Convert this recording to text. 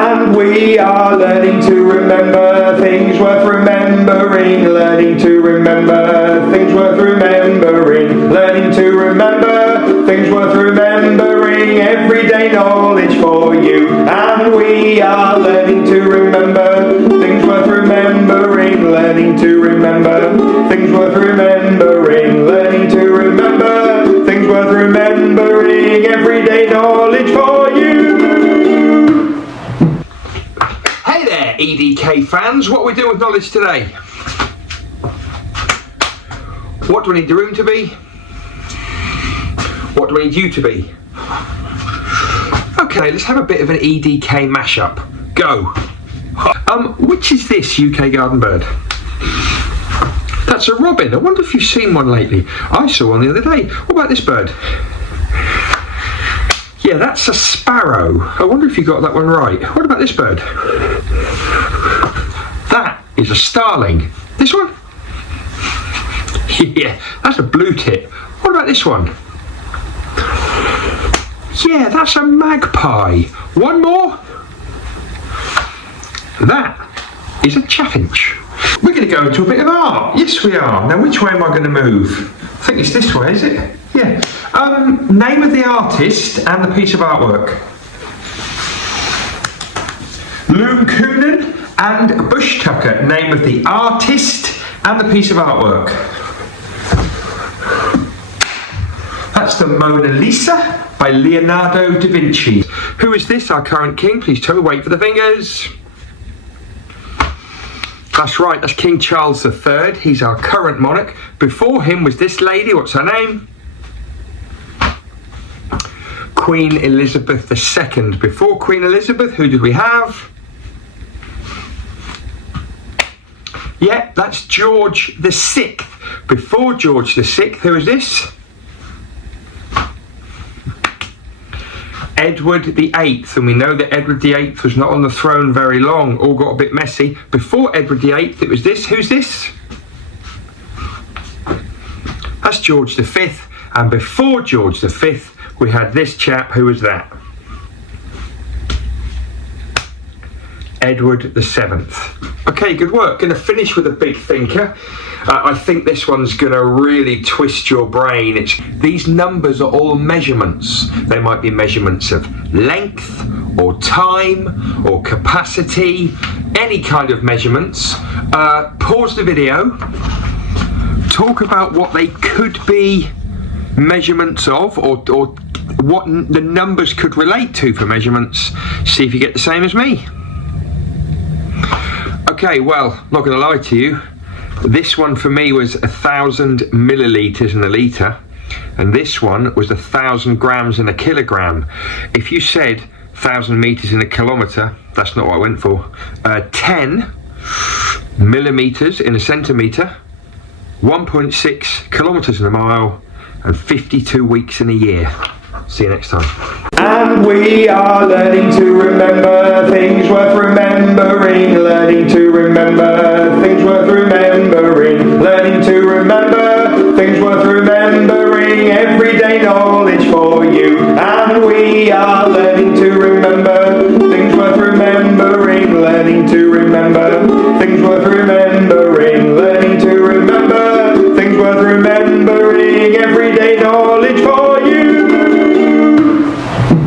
And we are learning to remember things worth remembering, learning to remember things worth remembering, learning to remember things worth remembering, everyday knowledge for you. And we are learning to remember things worth remembering, learning to remember things worth remembering, learning to remember things worth remembering, everyday knowledge for you. Hey there, EDK fans, what are we doing with knowledge today? What do I need the room to be? What do I need you to be? Okay, let's have a bit of an EDK mashup. Go. Which is this UK garden bird? That's a robin. I wonder if you've seen one lately. I saw one the other day. What about this bird? Yeah, that's a sparrow. I wonder if you got that one right. What about this bird? That is a starling. This one? Yeah, that's a blue tit. What about this one? Yeah, that's a magpie. One more? That is a chaffinch. We're going to go into a bit of art. Yes, we are. Now, which way am I going to move? I think it's this way, is it? Yeah. Name of the artist and the piece of artwork. Loom Coonan and Bush Tucker. Name of the artist and the piece of artwork. That's the Mona Lisa by Leonardo da Vinci. Who is this, our current king? Please tell me, wait for the fingers. That's right, that's King Charles III. He's our current monarch. Before him was this lady, what's her name? Queen Elizabeth II. Before Queen Elizabeth, who did we have? Yeah, that's George VI. Before George VI, who is this? Edward VIII, and we know that Edward VIII was not on the throne very long, all got a bit messy. Before Edward VIII, it was this. Who's this? That's George V, and before George V, we had this chap. Who was that? Edward VII. Okay, good work. Going to finish with a big thinker. I think this one's going to really twist your brain. These numbers are all measurements. They might be measurements of length or time or capacity, any kind of measurements. Pause the video. Talk about what they could be measurements of, or what the numbers could relate to for measurements. See if you get the same as me. Okay, well, not going to lie to you. This one for me was 1,000 millilitres in a litre, and this one was 1,000 grams in a kilogram. If you said 1,000 metres in a kilometre, that's not what I went for. 10 millimetres in a centimetre, 1.6 kilometres in a mile, and 52 weeks in a year. See you next time. And we are learning to